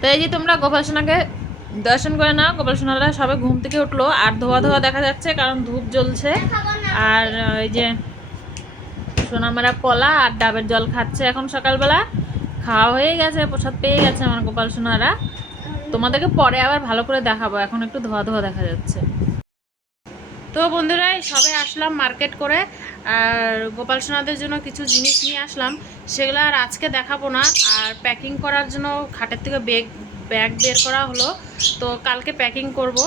তো এই যে তোমরা গোপাল সোনাকে দর্শন করে নাও, গোপাল সোনারা সবে ঘুম থেকে উঠল, আর ধোয়া ধোয়া দেখা যাচ্ছে, কারণ ধূপ জ্বলছে। আর ওই যে সোনামারা কলা আর ডাবের জল খাচ্ছে এখন সকালবেলা। খাওয়া হয়ে গেছে, প্রসাদ পেয়ে গেছে আমার গোপাল সোনারা। তোমাদেরকে পরে আবার ভালো করে দেখাবো, এখন একটু ধোয়া ধোয়া দেখা যাচ্ছে। তো বন্ধুরা সবে আসলাম মার্কেট করে, আর গোপাল সোনাদের জন্য কিছু জিনিস নিয়ে আসলাম। সেগুলো আর আজকে দেখাবো না, আর প্যাকিং করার জন্য খাটের থেকে ব্যাগ ব্যাগ বের করা হলো। তো কালকে প্যাকিং করব,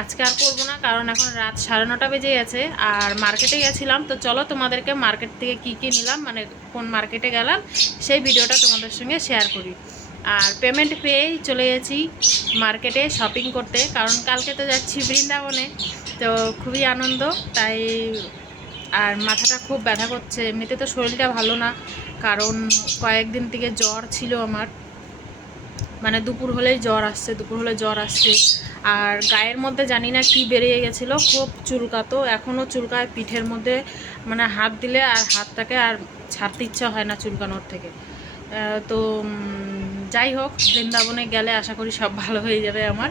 আজকে আর করব না, কারণ এখন রাত সাড়ে নটা বেজে গেছে, আর মার্কেটে গেছিলাম। তো চলো তোমাদেরকে মার্কেট থেকে কি কি নিলাম মানে কোন মার্কেটে গেলাম, সেই ভিডিওটা তোমাদের সঙ্গে শেয়ার করি। আর পেমেন্ট পেয়েই চলে গেছি মার্কেটে শপিং করতে, কারণ কালকে তো যাচ্ছি বৃন্দাবনে। তো খুবই আনন্দ, তাই আর মাথাটা খুব ব্যথা করছে। এমনিতে তো শরীরটা ভালো না, কারণ কয়েকদিন থেকে জ্বর ছিল আমার। মানে দুপুর হলেই জ্বর আসছে, দুপুর হলে জ্বর আসছে। আর গায়ের মধ্যে জানি না কি বেরিয়ে গেছিল, খুব চুলকাতো। এখনও চুলকায় পিঠের মধ্যে মানে হাত দিলে আর হাতটাকে আর ছাড়তে ইচ্ছা হয় না চুলকানোর থেকে। তো যাই হোক, বৃন্দাবনে গেলে আশা করি সব ভালো হয়ে যাবে আমার।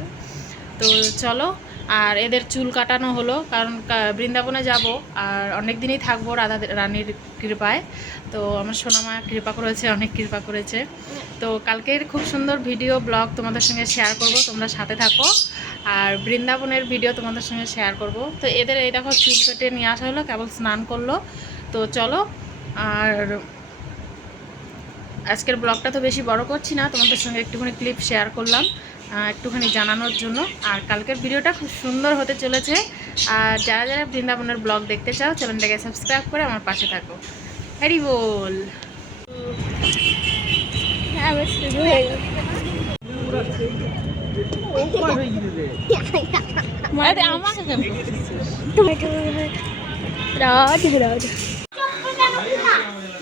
তো চলো আর এদের চুল কাটানো হলো, কারণ বৃন্দাবনে যাব আর অনেক দিনই থাকব রাধা রানীর কৃপায়। তো আমার সোনামা কৃপা করেছে, অনেক কৃপা করেছে। তো কালকের খুব সুন্দর ভিডিও ব্লগ তোমাদের সঙ্গে শেয়ার করব, তোমরা সাথে থাকো। আর বৃন্দাবনের ভিডিও তোমাদের সঙ্গে শেয়ার করব। তো এদের এই দেখো চুল কেটে নিয়ে আসা হলো, কেবল স্নান করল। তো চলো, আর আজকের ব্লগটা তো বেশি বড় করছি না তোমাদের সঙ্গে একটুখানি ক্লিপ শেয়ার করলাম একটুখানি জানানোর জন্য। আর কালকের ভিডিওটা খুব সুন্দর হতে চলেছে। আর যারা যারা বৃন্দাবনের ব্লগ দেখতে চাও চ্যানেলটাকে সাবস্ক্রাইব করে আমার পাশে থাকো। হ্যারি বল। আমাকে রাজ রাজ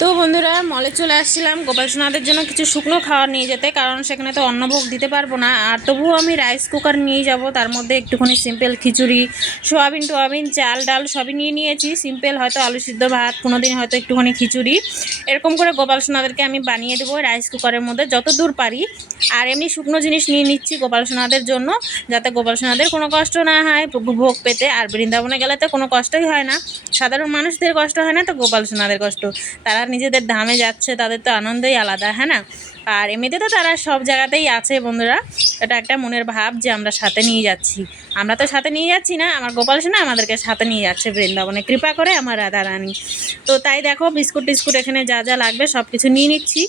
তো বন্ধুরা, মলে চলে আসছিলাম গোপাল সোনাদের জন্য কিছু শুকনো খাবার নিয়ে যেতে, কারণ সেখানে তো অন্নভোগ দিতে পারব না। আর তবুও আমি রাইস কুকার নিয়ে যাব, তার মধ্যে একটুখানি সিম্পল খিচুড়ি, সোয়াবিন টোয়াবিন, চাল ডাল সবই নিয়ে নিয়েছি। সিম্পল হয়তো আলু সিদ্ধ ভাত কোনো দিন হয়তো একটুখানি খিচুড়ি। এরকম করে গোপাল সোনাদেরকে আমি বানিয়ে দেবো রাইস কুকারের মধ্যে, যত দূর পারি। আর এমনি শুকনো জিনিস নিয়ে নিচ্ছি গোপাল সোনাদের জন্য, যাতে গোপাল সোনাদের কোনো কষ্ট না হয় ভোগ পেতে। আর বৃন্দাবনে গেলে তো কোনো কষ্টই হয় না। সাধারণ মানুষদের কষ্ট হয় না তো গোপাল সোনাদের কষ্ট। তারা নিজেদের ধামে যাচ্ছে, তাদের তো আনন্দই আলাদা হ্যাঁ না? আর এমনিতে তো তারা সব জায়গাতেই আছে বন্ধুরা। এটা একটা মনের ভাব যে আমরা সাথে নিয়ে যাচ্ছি। আমরা তো সাথে নিয়ে যাচ্ছি না, আমার গোপাল সেনা আমাদেরকে সাথে নিয়ে যাচ্ছে বৃন্দাবনে। কৃপা করে আমার রাধা রানী তো তাই দেখো, বিস্কুট টিস্কুট এখানে যা যা লাগবে সব কিছু নিয়ে নিচ্ছি।